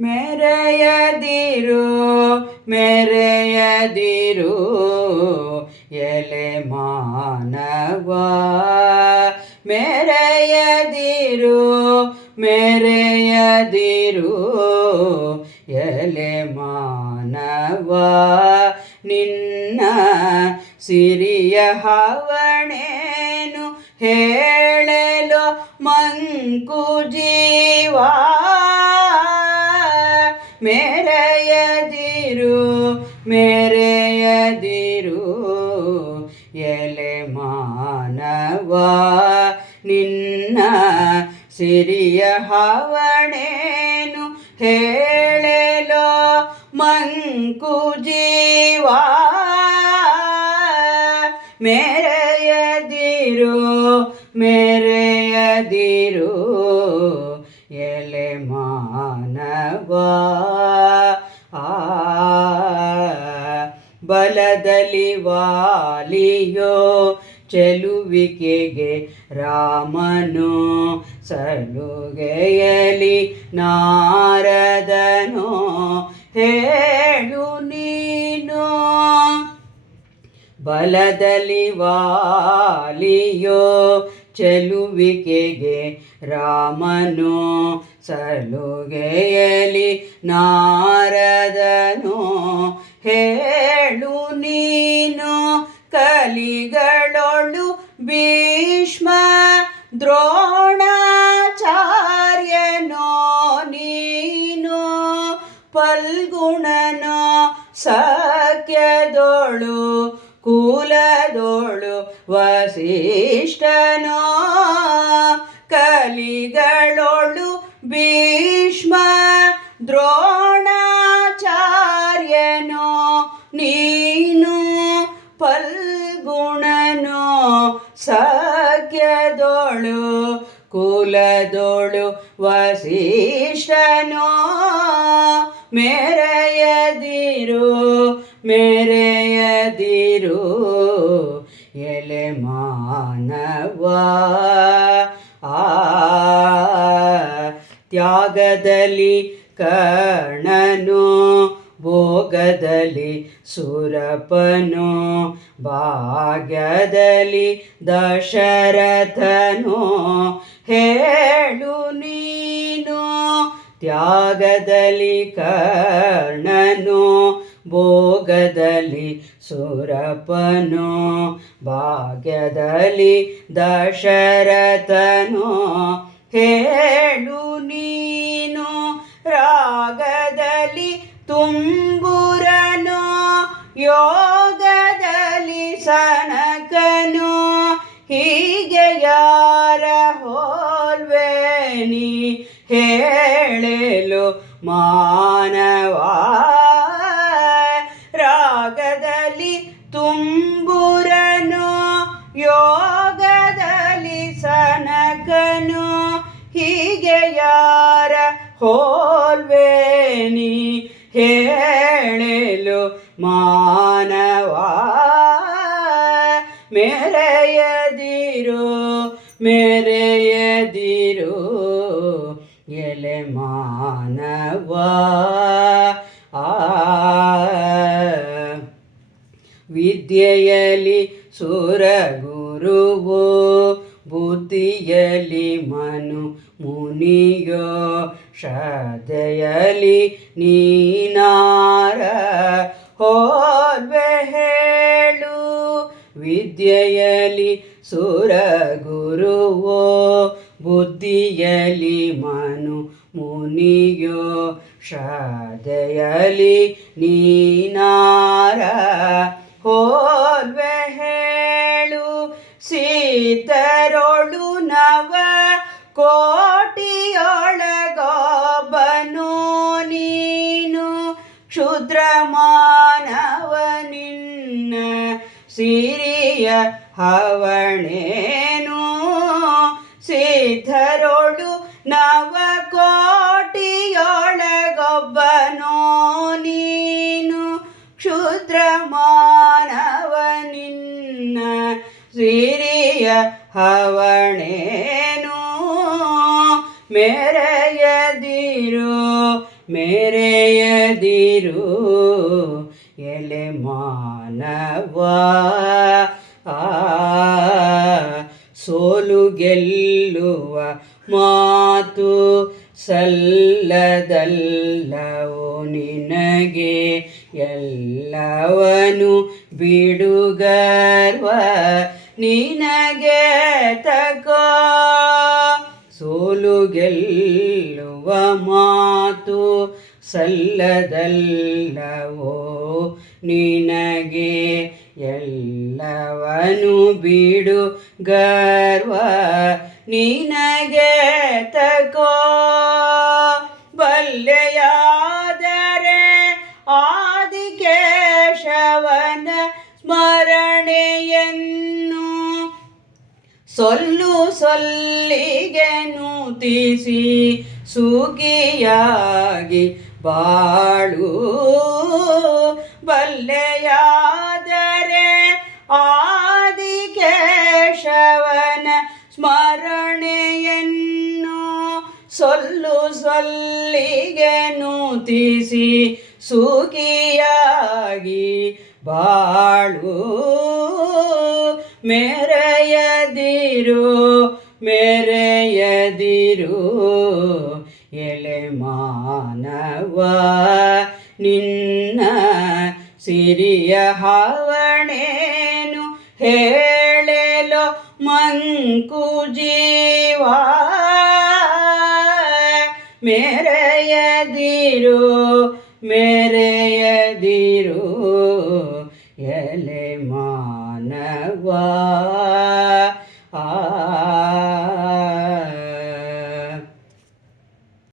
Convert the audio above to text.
ಮೆರೆಯದಿರು ಮೆರೆಯದಿರು ಎಲೆ ಮಾನವ. ಮೆರೆಯದಿರು ಮೆರೆಯದಿರು ಎಲೆ ಮಾನವ. ನಿನ್ನ ಸಿರಿಯ ಹವಣೇನು ಹೇಳಲು ಮಂಕು ಜೀವ ಮೆರೆಯದಿರು ಮೆರೆಯದಿರು. ಎಲೆ ಮಾನವ ನಿನ್ನ ಸಿರಿಯ ಹವಣೇನು ಹೇಳಲೋ ಮಂಕು ಜೀವ. ಮೆರೆಯದಿರು ಮೆರೆಯದಿರು. ಎಲೆ ಮಾನವ ಬಲದಲ್ಲಿ ವಾಲಿಯೋ ಚೆಲುವಿಕೆಗೆ ರಾಮನು ಸಲುಗೆಯಲಿ ನಾರದನು. ಹೇಳು ನೀನು. ಬಲದಲ್ಲಿ ವಾಲಿಯೋ ಚೆಲುವಿಕೆಗೆ ರಾಮನು ಸಲುಗೆಯಲಿ ನಾರದನು. ಹೇಳು ದ್ರೋಣಾಚಾರ್ಯನೋ ನೀನು ಪಲ್ಗುಣನೋ ಸಖ್ಯದೋಳು ಕೂಲದೋಳು ವಸಿಷ್ಠನೋ ಕಲಿಗಳೋಳು ಭೀಷ್ಮ ಕುಲದೋಳು ವಸಿಷ್ಠನೋ. ಮೆರೆಯದಿರು ಮೆರೆಯದಿರು ಎಲೆ ಮಾನವ. ಆ ತ್ಯಾಗದಲ್ಲಿ ಕರ್ಣನು. ಭೋಗದಲ್ಲಿ ಸುರಪನು, ಭಾಗ್ಯದಲ್ಲಿ ದಶರಥನು. ಹೇಳು ನೀನು, ತ್ಯಾಗದಲ್ಲಿ ಕರ್ಣನು, ಭೋಗದಲ್ಲಿ ಸುರಪನು, ಭಾಗ್ಯದಲ್ಲಿ ದಶರಥನು. ಹೇಳು ನೀನು, ರಾಗದಲ್ಲಿ ತುಂಬುರನು ಯೋಗದಲ್ಲಿ ಸನಕನು, ಹೀಗೆ ಯಾರ ಹೋಲ್ವೇನಿ ಹೇಳಲು ಮಾನವ ರಾಗದಲ್ಲಿ ತುಂಬುರನು, ಯೋಗದಲ್ಲಿ ಸನಕನು, ಹೀಗೆ ಯಾರ ಹೋಲ್ವೇನಿ ಹೇಳಲು ಮಾನವ ಮೆರೆಯದಿರು ಮೆರೆಯದಿರು ಎಲೆ ಮಾನವ ಆ ವಿದ್ಯೆಯಲಿ ಸುರಗುರುವೋ ಬುದ್ಧಿಯಲ್ಲಿ ಮನು ಮುನಿಯೋ ಶ್ರದ್ಧೆಯಲ್ಲಿ ನೀನಾರ. ಹೋಲ್ವೆ ಹೇಳು ವಿದ್ಯೆಯಲಿ ಸುರಗುರುವೋ ಬುದ್ಧಿಯಲಿ ಮನು ಮುನಿಯೋ ಶ್ರದ್ಧೆಯಲಿ ನೀನಾರ. ಹೋಲ್ವೆ ಹೇಳು ಸೀತರೊಳು ನವ ಕೋಟಿಯೊಳಗೊಬ್ಬನು ಸಿರಿಯ ಹವಣೇನು ಸಿದ್ಧರೊಳು ನವ ಕೋಟಿಯೊಳಗೊಬ್ಬನು ನೀನು? ಕ್ಷುದ್ರ ಮಾನವ ನಿನ್ನ ಸಿರಿಯ ಹವಣೇನು ಮೇರೆಯದಿರು ಮೆರೆಯದಿರು. ಎಲೆ ಮಾನವ ಸೋಲು ಗೆಲ್ಲುವ ಮಾತು ಸಲ್ಲದಲ್ಲವೋ ನಿನಗೆ? ಎಲ್ಲವನು ಬಿಡುಗರ್ವ ನಿನಗೆ ತಗೋ ಸೋಲು ಗೆಲ್ಲುವ ಮಾತು ಸಲ್ಲದಲ್ಲವೋ? ನಿನಗೆ ಎಲ್ಲವನು ಬಿಡು ಗರ್ವ. ನಿನಗೆ ತಗೋ ಬಲ್ಲೆಯಾದರೆ ಆದಿಕೇಶವನ ಸ್ಮರಣೆಯನ್ನು ಸೊಲ್ಲು ಸೊಲ್ಲಿಗೆ ನೂತಿಸಿ ಸುಗಿಯಾಗಿ ಬಾಳು ಬಲ್ಲೆಯಾದರೆ ಆದಿಕೇಶವನ ಸ್ಮರಣೆಯನ್ನು ಸೊಲ್ಲು ಸೊಲ್ಲಿಗೆ ನೂತಿಸಿ ಸುಖಿಯಾಗಿ ಬಾಳು ಮೆರೆಯದಿರು ಮೆರೆಯದಿರು. ಎಲೆ ಮಾನವ ನಿನ್ನ ಸಿರಿಯ ಹಾವಣೇನು ಹೇಳಲು ಮಂಕು ಜೀವ. ಮೆರೆಯದಿರು ಮೆರೆಯದಿರು ಎಲೆ ಮಾನವ.